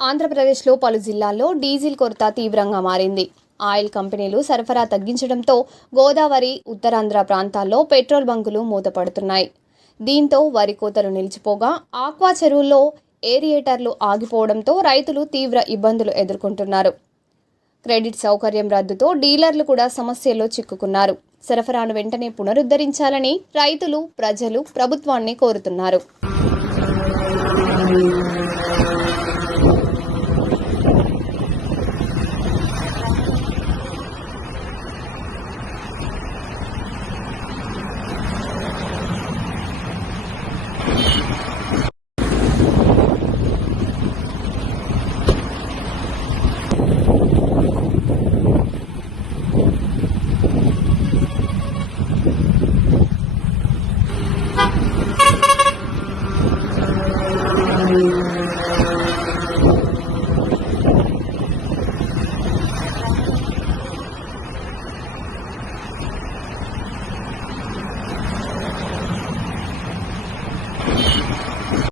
ఆంధ్రప్రదేశ్లో పలు జిల్లాల్లో డీజిల్ కొరత తీవ్రంగా మారింది. ఆయిల్ కంపెనీలు సరఫరా తగ్గించడంతో గోదావరి, ఉత్తరాంధ్ర ప్రాంతాల్లో పెట్రోల్ బంకులు మూతపడుతున్నాయి. దీంతో వరి కోతలు నిలిచిపోగా ఆక్వా చెరువుల్లో ఏరియేటర్లు ఆగిపోవడంతో రైతులు తీవ్ర ఇబ్బందులు ఎదుర్కొంటున్నారు. క్రెడిట్ సౌకర్యం రద్దుతో డీలర్లు కూడా సమస్యల్లో చిక్కుకున్నారు. సరఫరాను వెంటనే పునరుద్ధరించాలని రైతులు, ప్రజలు ప్రభుత్వాన్ని కోరుతున్నారు.